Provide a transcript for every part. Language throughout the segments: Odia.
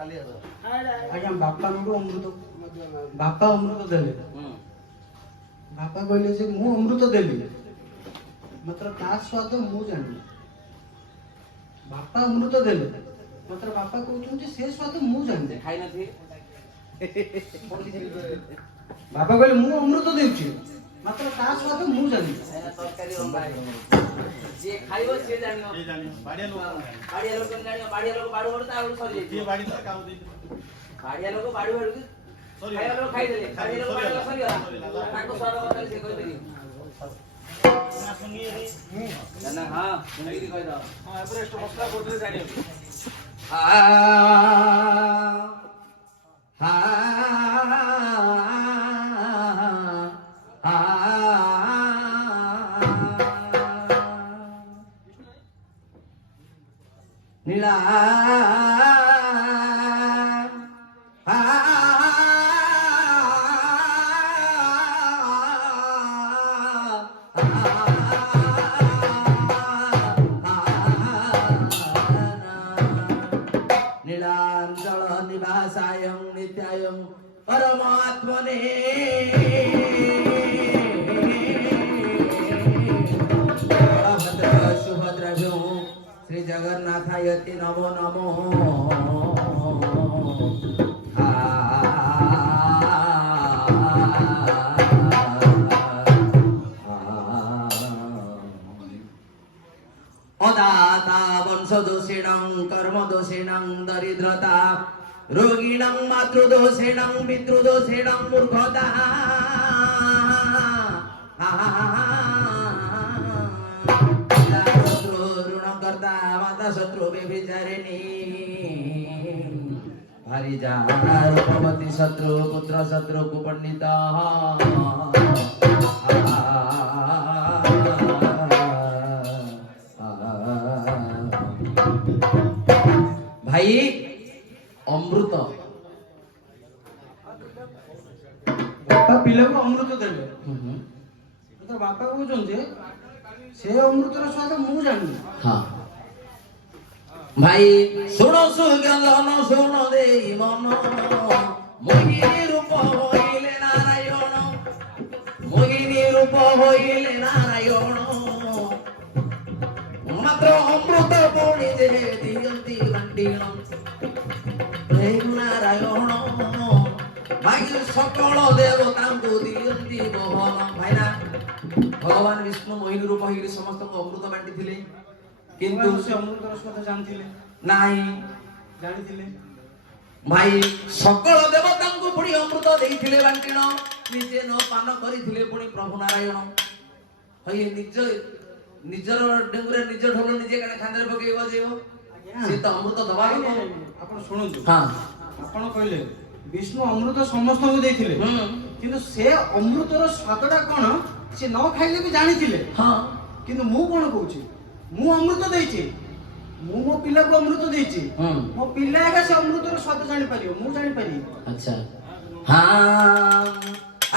ଆଜ୍ଞା ବାପା ଅମୃତ ଦେଲେ। ବାପା କହିଲେ ଯେ ମୁଁ ଅମୃତ ଦେଲି, ମାତ୍ର ତା ସ୍ୱାଦ ମୁଁ ଜାଣିନି। ବାପା ଅମୃତ ଦେଲେ, ମାତ୍ର ବାପା କହୁଛନ୍ତି ସେ ସ୍ୱାଦ ମୁଁ ଜାଣିନି। ବାପା କହିଲେ ମୁଁ ଅମୃତ ଦେଉଛି, ମାତ୍ର ତା ସ୍ୱାଦ ମୁଁ ଜାଣିନି। ଯିଏ ଖାଇବ ସିଏ ଜାଣିବ। ବାଡ଼ିଆ ଲୋକ ଜାଣିବ। ବାଡ଼ିଆ ଲୋକ ବାଡୁ ବାଡୁ ତା ବେଳକୁ ସରିଯାଇଥିବ। ବାଡ଼ିଆ ଲୋକ ବାଡୁ ବାଡୁ ଖାଇବା ଲୋକ ଖାଇଦେଲେ, ବାଡ଼ିଆ ଲୋକ ବାଡୁ ସରିଗଲା, ତାଙ୍କ ସ୍ୱାଦ କଥା ସେ କହିପାରିବେ। ନା ହଁ ଶୁଣିକି କହିଦବ। ହଁ ଏଭରେଷ୍ଟ ମସଲା କୋଉଥିରେ ଜାଣିବ? नीला नीलांचल निवासायं नित्यायं परमात्मने बलभद्र सुभद्राभ्यो श्री जगन्नाथायति नमो नमो। अदाता वंशदोषिणं कर्मदोषिणं दरिद्रता रोगिणं मातृदोषिणं पितृदोषिणं मूर्खता शत्रु ऋणकर्ता माता शत्रु व्यभिचारिणी हरिजा रूपवती शत्रु पुत्र शत्रु कुपंडित भाई अमृत ବାପା ପିଲାକୁ ଅମୃତ ଦେଲେ, ତ ବାପା କହୁଛନ୍ତି ସେ ଅମୃତର ସ୍ୱାଦ ମୁଁ ଜାଣିନି। हाँ भाई सुनो सुगंधन सुनो दे मन मोहिनी रूप होइले नारायण मोहिनी रूप होइले नारायण मात्र अमृत पुणी जे दियंती बांटिण प्रेम नारायण भाई सकल देवतांको दियंती मोहन भाईना भगवान विष्णु मोहिनी रूप होइले समस्त अमृत बांटी थिले କିନ୍ତୁ ସେ ଅମୃତର ସ୍ୱାଦ ଜାଣିଥିଲେ ନାହିଁ ଜାଣିଥିଲେ। ଭାଇ ସକଳ ଦେବତାଙ୍କୁ ପୁଣି ଅମୃତ ଦେଇଥିଲେ ବାଣ୍ଟିଣ ନିଜେ ନ ପାନ କରିଥିଲେ ପୁଣି ପ୍ରଭୁ ନାରାୟଣ ଭାଇ ନିଜର ଡେଙ୍ଗୁରେ ନିଜ ଢୋଲ ନିଜେ କାନେ ଖାନ୍ଦରେ ପକେଇ ବଜେଇବ ସେ ତ ଅମୃତ ଦବା। ଆପଣ ଶୁଣନ୍ତୁ, ହଁ ଆପଣ କହିଲେ ବିଷ୍ଣୁ ଅମୃତ ସମସ୍ତଙ୍କୁ ଦେଇଥିଲେ, କିନ୍ତୁ ସେ ଅମୃତର ସ୍ୱାଦଟା କଣ ସେ ନ ଖାଇଲେ ବି ଜାଣିଥିଲେ। ହଁ କିନ୍ତୁ ମୁଁ କଣ କହୁଛି, ମୁଁ ଅମୃତ ଦେଇଛି, ମୁଁ ମୋ ପିଲାକୁ ଅମୃତ ଦେଇଛି, ମୋ ପିଲା ଏକା ସେ ଅମୃତର ସ୍ୱାଦ ଜାଣିପାରିବ, ମୁଁ ଜାଣିପାରିବି। ଆଚ୍ଛା ହଁ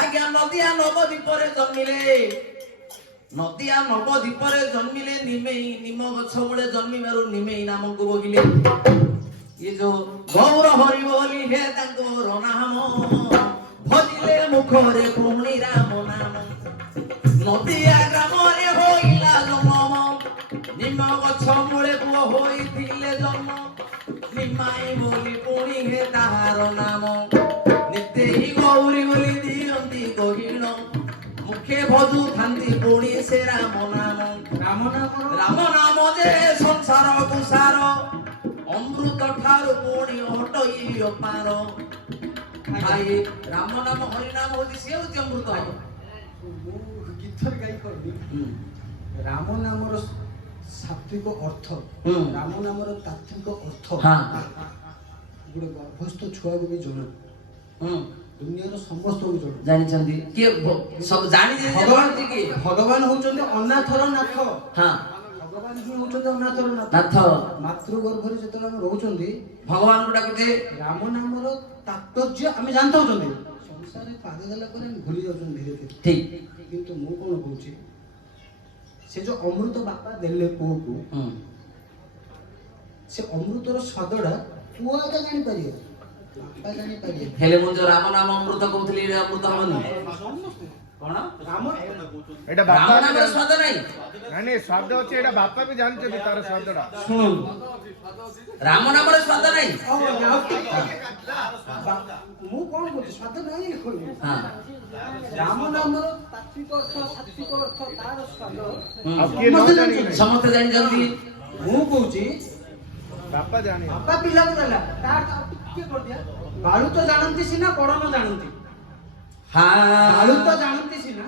ଆଜ୍ଞା ନଦିଆ ନବଦ୍ୱୀପରେ ଜନ୍ମିଲେ ନଦିଆ ନବଦ୍ୱୀପରେ ଜନ୍ମିଲେ ନିମେଇ ନିମ ଗଛ ମୂଳେ ଜନ୍ମିବାରୁ ନିମେଇ ନାମକୁ ବହିଲେ ये जो गौर हरि बोली है तांकोर नाम भजिले मुखरे पुणी राम नाम नदिया ग्रामरे होइला जन्म निम गछ मूले पुओ होइथिले जन्म निमाई बोली पुणी हे ताहार नाम नित्य ही गौरी बोली दियंती कहिण मुखे भजु थांती पुणी से राम नाम जे संसार कुसार अमृत ठार पुणी हटई अपार भाई राम नाम हरि नाम होती से होती अमृत गीतर गाई करबी राम नामर सात्विक अर्थ राम नामर तात्विक अर्थ हां गुडे गर्भस्थ छुआ को भी जणा दुनिया रो समस्त को जणा जानि छंती के सब जानि जे भगवान होचंदे अनाथर नाथ। हां भगवान ही होचंदे अनाथर नाथ मातृ गर्भरे जतला हम रहउचंदी भगवान को डाकुते राम नामर तात्पर्य आमे जानता होचंदी संसार पाद देला पर हम भूली जाउचन धीरे धीरे ठीक किंतु मु कोन कहूची से जो अमृत बापा देले को से अमृतर स्वादडा ପୁଅ ତ ଜାଣିପାରିବ, ବାପା ଜାଣିପାରିବେ। ହେଲେ ମୁଁ ଯୋଉ ରାମ ନାମ ଅମୃତ କହୁଥିଲି ଏଇଟା ଅମୃତ ହବନି କଣ? ରାମ ଏଇଟା ରାମ ବାପା ନାମର ସ୍ୱାଦ ନାହିଁ। ନାଇଁ ନାଇଁ ସ୍ୱାଦ ଅଛି, ଏଇଟା ବାପା ବି ଜାଣିଛନ୍ତି ତାର ସ୍ୱାଦଟା। ଶୁଣନ୍ତୁ, ରାମ ନାମର ସ୍ୱାଦ ନାହିଁ। ମୁଁ କଣ କହୁଛି ସ୍ୱାଦ ନାହିଁ କହିବି। ହଁ ରାମ ନାମର ତାତ୍ଵିକ ଅର୍ଥ, ସାତ୍ଵିକ ଅର୍ଥ, ତାର ସ୍ୱାଦ ଆଉ କିଏ ନ ସମସ୍ତେ ଜାଣିକି ଜାଣିଛନ୍ତି। ସମସ୍ତେ ଜାଣିଛନ୍ତି। ମୁଁ କହୁଛି ବାପା ଜାଣି ବାପା ପିଲାକୁ ଦେଲା, ତାର ଆଉ ଟିକେ କରିଦିଆ। ବାଳୁ ତ ଜାଣନ୍ତି ସିନା, ବଡ ନ ଜାଣନ୍ତି। ବାଳୁ ତ ହଁ ଜାଣନ୍ତି ସିନା,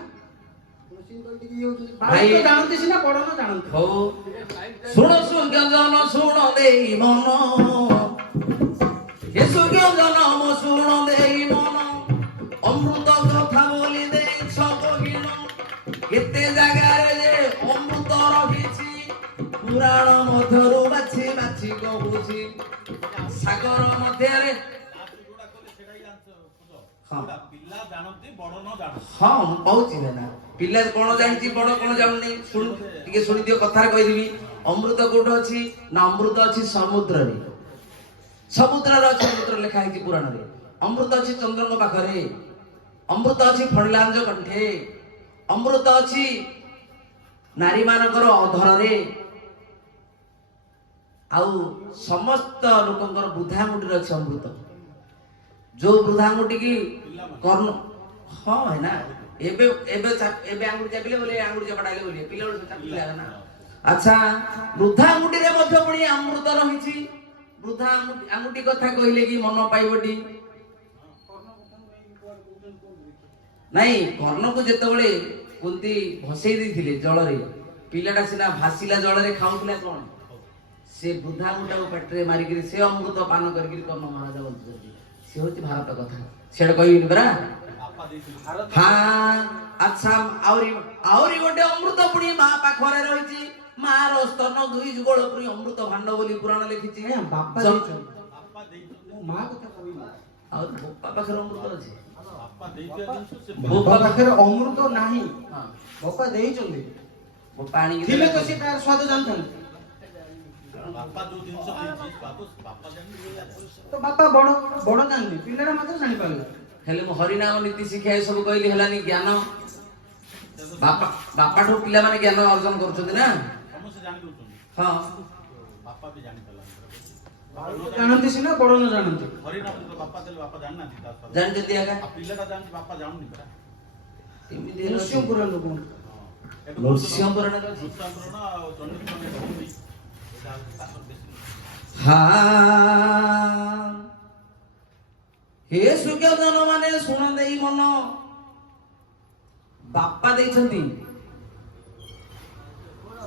ବାଳୁ ଭାଇ- ତ ଜାଣନ୍ତି ସିନା, ବଡ ନ ଜାଣନ୍ତି। ହଉ ଶୁଣ ସୁଜ୍ଞଜନ ଶୁଣ ଦେଇ ମନ, ଏ ସୁଜ୍ଞଜନ ମୋ ଶୁଣ ଦେଇ ମନ, ଅମୃତ କଥା ବୋଲି ଦେଇଛ କହିଣ, କେତେ ଜାଗାରେ ଯେ ଅମୃତ ରହିଛି, ପୁରାଣ ମଧ୍ୟରୁ ବାଛି ବାଛି କହୁଛି, ସାଗର ମଧ୍ୟରେ ହଁ ପିଲା ଜାଣନ୍ତି ବଡ ନ ଜାଣନ୍ତି। ହଁ ମୁଁ କହୁଛି ନା, ପିଲା କଣ ଜାଣିଛି ବଡ କଣ ଜାଣୁନି। ଶୁଣୁ ଟିକେ ଶୁଣିଦିଅ, କଥାରେ କହିଦେବି। ଅମୃତ କୋଉଠି ଅଛି ନା, ଅମୃତ ଅଛି ସମୁଦ୍ରରେ। ସମୁଦ୍ରରେ ଅଛି ଅମୃତ ଲେଖା ହେଇଛି ପୁରାଣରେ। ଅମୃତ ଅଛି ଚନ୍ଦ୍ରଙ୍କ ପାଖରେ, ଅମୃତ ଅଛି ଫଣିଲାଞ୍ଜ କଣ୍ଠେ, ଅମୃତ ଅଛି ନାରୀ ମାନଙ୍କର ଅଧରରେ, ଆଉ ସମସ୍ତ ଲୋକଙ୍କର ବୃଦ୍ଧାଙ୍ଗୁଠିରେ ଅଛି ଅମୃତ। ଯୋଉ ବୃଦ୍ଧାଙ୍ଗୁଠିକି କର୍ଣ୍ଣ ହଁ ଭାଇନା, ଏବେ ଏବେ ଏବେ ଆଙ୍ଗୁଠି ଚାପିଲେ ବୋଲି ଆଙ୍ଗୁଠି ଚପଟାଇଲେ ବୋଲି ପିଲା ବେଳୁ ଚାପିଲେ ନା। ଆଚ୍ଛା, ବୃଦ୍ଧା ଆଙ୍ଗୁଠିରେ ମଧ୍ୟ ପୁଣି ଅମୃତ ରହିଛି। ବୃଦ୍ଧା ଆଙ୍ଗୁଠି କଥା କହିଲେ କି ମନ ପାଇବଟି? ନାଇଁ, କର୍ଣ୍ଣକୁ ଯେତେବେଳେ କୁନ୍ତି ଭସେଇ ଦେଇଥିଲେ ଜଳରେ, ପିଲାଟା ସିନା ଭାସିଲା ଜଳରେ, ଖାଉଥିଲା କଣ? ସେ ବୃଦ୍ଧା ଆଙ୍ଗୁଠାକୁ ପାଟିରେ ମାରିକିରି ସେ ଅମୃତ ପାନ କରିକିରି କର୍ଣ୍ଣ ମହାରାଜା ବଞ୍ଚୁଛନ୍ତି। ସେ ହଉଛି ଭାରତ କଥା, ସେଟା କହିବିନି ପରା। ହଁ ଆଚ୍ଛା, ଆହୁରି ଗୋଟେ ଅମୃତ ପୁଣି ମା ପାଖରେ ରହିଛି। ମାର ସ୍ତନ ଦୁଇ ଯୁଗଳ ପୁଣି ଅମୃତ ଭାଣ୍ଡ ବୋଲି ପୁରାଣ ଲେଖିଛି। ଆଜ୍ଞା, ବାପା ଜ- ଦେଇଛନ୍ତି। ମୋ ମା କଥା କହିବି। ଆଉ ବୋପା ପାଖରେ ଅମୃତ ଅଛି। ବାପା ଦେଇଥିବା ଜିନିଷ ସେ ବାପା ପାଖରେ ଅମୃତ ନାହିଁ, ହଁ ବାପା ଦେଇଛନ୍ତି। ବୋପା ଆଣିକି ଥିଲେ ତ ଦେଲେ। ସେ ତାର ସ୍ୱାଦ ଜାଣିଥାନ୍ତି। ବାପା ଯୋଉ ଜିନିଷ ଦେଇଛି ବାପା ଜାଣିଛି। ତ ବାପା ବଡ ବଡ ଜାଣିନି, ପିଲାଟା ମାତ୍ର ଜାଣିପାରିଲା। ହେଲେ ମୁଁ ହରିନାମ ନୀତି ଶିକ୍ଷା ଏସବୁ କହିଲି ହେଲାନି। ଜ୍ଞାନ ବାପାଠୁ ପିଲାମାନେ ଜ୍ଞାନ ଅର୍ଜନ କରୁଛନ୍ତି ନା। ସମସ୍ତେ ଜାଣି ଦଉଛନ୍ତି, ହଁ ବାପା ବି ଜାଣିପାରିଲା। ଜାଣନ୍ତି ସିନା, ବଡ ନ ଜାଣନ୍ତି। ହରିନାମ ଯେତେବେଳେ ବାପା ଦେଲେ ବାପା ଜାଣିନାହାନ୍ତି ତା ସ୍ୱାଦ। ଜାଣିଛନ୍ତି ଆଜ୍ଞା। ଆଉ ପିଲାଟା ଜାଣିଛି, ବାପା ଜାଣୁନି ପରା। ଏମିତି ହେଲେ ଅଛି। ନୃସିଂହପୁର ଲୋକ ଏବେ ନୃସିଂହ ପୁରାଣରେ ଅଛି। ନୃସିଂହପୁରାଣ ଆଉ ଚଣ୍ଡୀପୁରାଣ ଏଇଟା ହଉଛି ତାଙ୍କର ବେଶୀ। ହଁ ହେ ସୁଜ୍ଞଜନ ମାନେ ଶୁଣ ଦେଇ ମନ, ବାପା ଦେଇଛନ୍ତି।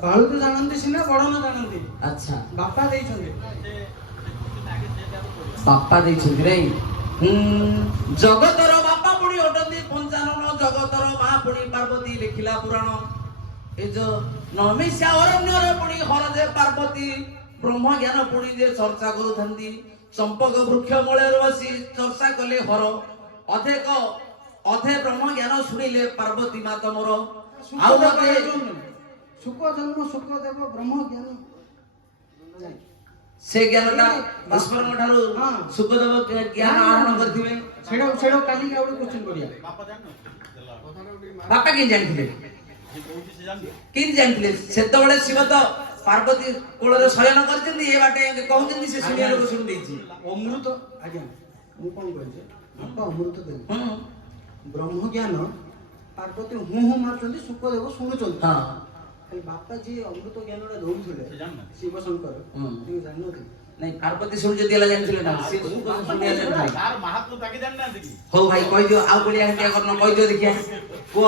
ବାଳୁ ତ ଜାଣନ୍ତି ସିନା, ବଡ ନ ଜାଣନ୍ତି। ଆଚ୍ଛା, ବାପା ଦେଇଛନ୍ତି। ବାପା ଦେଇଛନ୍ତି ନାଇଁ। ଜଗତର ବାପା ପୁଣି ଅଟନ୍ତି ପଞ୍ଚାନନ, ଜଗତର ମା ପୁଣି ପାର୍ବତୀ ଲେଖିଲା ପୁରାଣ। ଏ ଯୋଉ ନମିଷା ଅରଣ୍ୟରେ ପୁଣି ହର ଯେ ପାର୍ବତୀ, ବ୍ରହ୍ମ ଜ୍ଞାନ ପୁଣି ଯେ ଚର୍ଚ୍ଚା କରୁଥାନ୍ତି। ଚମ୍ପକ ବୃକ୍ଷ ମୂଳରେ ବସି ଚର୍ଚ୍ଚା କଲେ ହର, ଅଧେ ବ୍ରହ୍ମ ଜ୍ଞାନ ଶୁଣିଲେ ପାର୍ବତୀ ମା ତମର। ଆଉ ଗୋଟେ ସୁଖ ଜନ୍ମ ସୁଖ ଦେବ ବ୍ରହ୍ମ ଜ୍ଞାନ। ସେ ଜ୍ଞାନଟା ଈଶ୍ୱରଙ୍କ ଠାରୁ ହଁ। ସୁଖଦେବ ଜ୍ଞାନ ଆହରଣ କରିଥିବେ। ସେଟା କାଲିକି ଆଉ ଗୋଟେ କ୍ୱେଶ୍ଚନ କରିବା। ବାପା ଜାଣିନଥିଲେ ଦେଲା ବାପା କେମିତି ଜାଣିଥିଲେ? ସେ କହୁଛି ସେ ଜାଣିଲେ। କେମିତି ଜାଣିଥିଲେ? ସେତେବେଳେ ଶିବ ତ ପାର୍ବତୀ କୋଳରେ ଶୟନ କରିଛନ୍ତି, ଏ ବାଟେ କହୁଛନ୍ତି ସେ ଶୁଣିବା ଲୋକ ଶୁଣି ଦେଇଛି। ଅମୃତ ଆଜ୍ଞା, ମୁଁ କଣ କହିଛି, ବାପା ଅମୃତ ଦେବେ। ହୁଁ ବ୍ରହ୍ମ ଜ୍ଞାନ ପାର୍ବତୀ ହୁଁ ହୁଁ ମାରୁଛନ୍ତି, ସୁଖ ଦେବ ଶୁଣୁଛନ୍ତି। ହଁ ଖାଲି ବାପା ଯିଏ ଅମୃତ ଜ୍ଞାନଟା ଦଉଥିଲେ, ସେ ଜାଣିନାହାନ୍ତି। ଶିବ ଶଙ୍କର, ହୁଁ। ସେ ଜାଣିନଥିଲେ। ନାଇଁ, ପାର୍ବତୀ ଶୁଣିଛନ୍ତି ହେଲା ଜାଣିଥିଲେ ନା? ସେ ଶୁଣିବା ଜାଣିଥିଲେ। ତାର ମାହାତ୍ମ୍ୟ ତାକେ ଜାଣିନାହାନ୍ତି କି? ହଉ ଭାଇ କହିଦିଅ, ଆଉ କୋଳିଆ ହାଣ୍ଡିଆ କର୍ଣ୍ଣ କହିଦିଅ ଦେଖିଆ, କୁହ।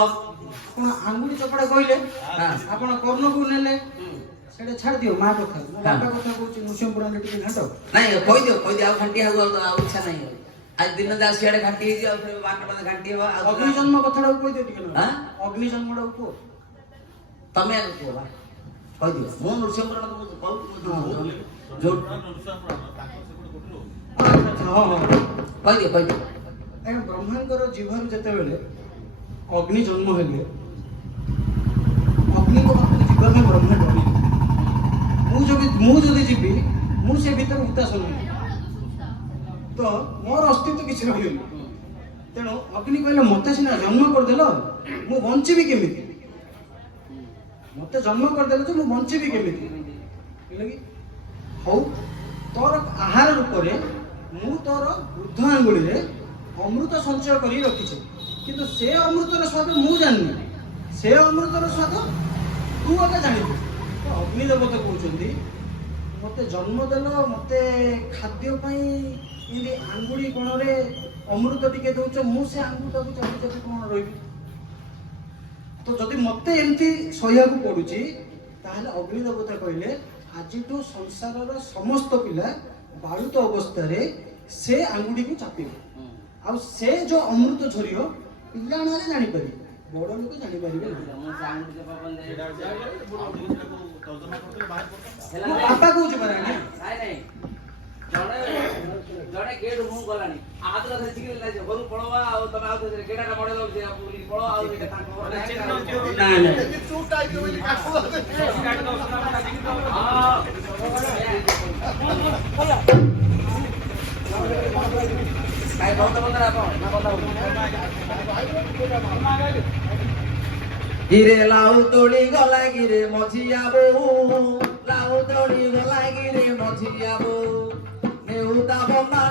ଆପଣ ଆଙ୍ଗୁଳି ଚପଡ଼ା କହିଲେ, ହଁ ଆପଣ କର୍ଣ୍ଣକୁ ନେଲେ, ହୁଁ। ସେଟା ଛାଡି ଦିଅ। ମା କଥା, ମୋ ବାପା କଥା କହୁଛି, ନୃସିଂହପୁରାଣରେ ଟିକେ ଘାଟ। ନାଇଁ କହିଦିଅ ଆଉ ଘାଣ୍ଟି ଆଉ ଇଚ୍ଛା ନାହିଁ। ଆଜି ଦିନ ଯାକ ସିଆଡେ ଘାଣ୍ଟି ହେଇଛି, ଆଉ ଫେରେ ବାରଟା ବାଜେ ଘାଣ୍ଟି ହବ। ଆଉ ଅଗ୍ନି ଜନ୍ମ କଥାଟାକୁ କହିଦିଅ ଟିକେ ନା। ଆଁ? ଅଗ୍ନି ଜନ୍ମଟାକୁ କୁହ। ତମେ ଆଗ କୁହ ବା, କହିଦିଅ। ମୁଁ ନୃସିଂହପୁରାଣ କହୁଛି ଯୋଉ ଚଣ୍ଡୀପୁରାଣ, ନୃସିଂହପୁରାଣ, ତାଙ୍କର ସେପଟେ ଗୋଟେ ରହୁଛି। ହଁ ହଁ। କହିଦିଅ ଆଜ୍ଞା, ବ୍ରହ୍ମାଙ୍କର ଜୀବନ ଯେତେବେଳେ ଅଗ୍ନି ଜନ୍ମ ହେଲେ, ଅଗ୍ନିଙ୍କ ପାଖକୁ ଯିବା ପାଇଁ ବ୍ରହ୍ମା ଡରିଲେ। ମୁଁ ଯଦି ଯିବି, ମୁଁ ସେ ଭିତରେ ହୁତାଶ ନାହିଁ। तो मोर अस्तित्व किसी रही तेणु अग्नि कहले मते सिना जन्म करदेल मु बंचीबी केमिति मते जन्म करदेल जे मु बंचीबी केमिति कि हौ तोर आहार रूप रे मु तोर वृद्ध आंगुली रे अमृत संचय करी रखिछे किंतु से अमृतर स्वाद मु जाननी से अमृतर स्वाद तू आगे जानिबू तो अग्नि देवता कहउछंती मते जन्म देल मते खाद्य पई इनी आंगुली कोण रे अमृत टिके दउछ मु से आंगुटा को चाबी चाबी कोण रहिबी तो जदि मते एमती सह्या को पडुची ताहले अग्नि देवता कहले आजिटू संसारर समस्त पिला बालुत अवस्था रे से आंगुडी को चापिबो आ से जो अमृत झरियो पिला नारे जानि पारि बड़ लोक जानि पारिबे ମୁଁ ସେ ଆଙ୍ଗୁଠି ଚପା ବନ୍ଦ ଏଇଟା ତର୍ଜମା କରିଦେଲେ ବାହାର କରିଦେବା। ହେଲା ମୋ ନାଇଁ? ବାପା କହୁଛି ପରା ଆଜ୍ଞା ନାଇଁ ଜଣେ ଜଣେ ଗେଟ୍ ମୁଁ ଗଲାଣି ହାତ କଥା ଶିଖିଲେ ନାହିଁ ଘରୁ ପଳବା ଆଉ ତମେ ଆଉ ଥରେ ଗେଟାଟା ମଡେଇ ଦଉଛି ପଳବା ଆଉ ଏଇଟା ତାଙ୍କ ଘର ନାଇଁ ନାଇଁ କାଇଁ ବହୁତ ବନ୍ଦ ଆପଣ ନା କଥା গিরে লাউ তলি গলা গিরে মঝিয়া বউ লাউ তলি গলা গিরে মঝিয়া বউ নেউতা বন্দা